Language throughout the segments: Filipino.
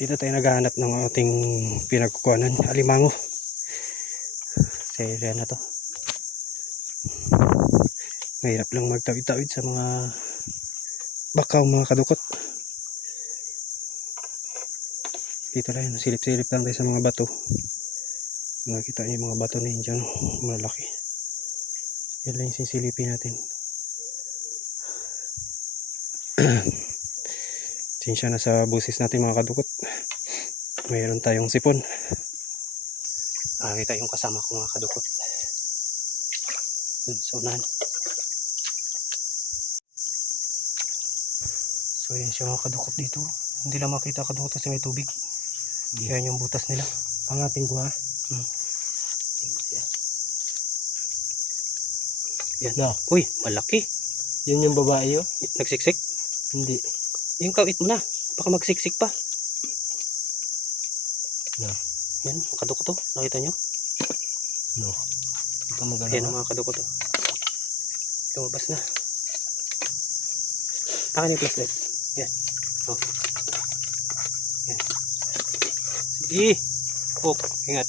Dito tayo naghahanap ng ating pinagkukuhanan, alimango. Sa area na to. Mahirap lang magtawid-tawid sa mga bakaw, mga kadukot. Dito lang, silip-silip lang tayo sa mga bato. Nakita niyo yung mga bato na yun dyan, malaki. Yan lang yung sisilipin natin. Sinsya na sa busis natin, mga kadukot. Mayroon tayong sipon. Nakita yung kasama ko, mga kadukot. Dun sa unahan. So yan siya, mga kadukot dito. Hindi lang makita kadukot kasi may tubig. Yan yung butas nila. Ang ating kuha. Yan. No. Uy, malaki. Yun yung babae yun? Nagsiksik? Hindi. Yung kawit mo na. Baka magsiksik pa. No. Yan, mga kadukot to. Nakita nyo? No. Ito magalaw. Yan ang mga kadukot to. Lumabas na. Akin yung flashlight. Yan. Oh. Yan. Sige. Oh, ingat.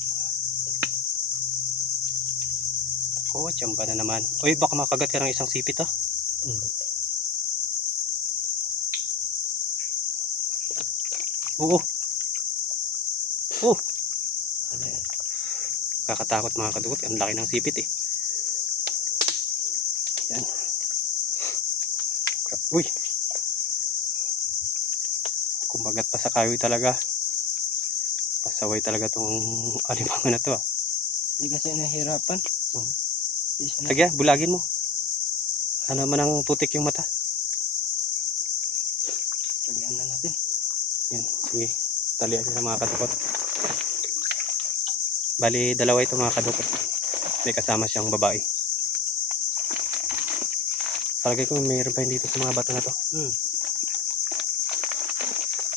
Oh, tsamba na naman. Uy, baka makagat ka ng isang sipit ha. Hindi. Oo. Oh. Kakatakot, mga kadukot. Ang laki ng sipit eh. Yan. Uy. Kumbagat pa sa kahoy talaga. Pasaway talaga tong alimango na to ah. Hindi kasi nahirapan. Sige, bulagin mo. Ano man ang putik yung mata. Talian na natin. Yan, sige. Talian nila, mga kadukot. Bali, dalawa ito, mga kadukot. May kasama siyang babae. Palagay ko mayroon pa yun dito sa mga bato na to.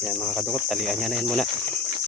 Yan, mga kadukot, talian niya na yan muna.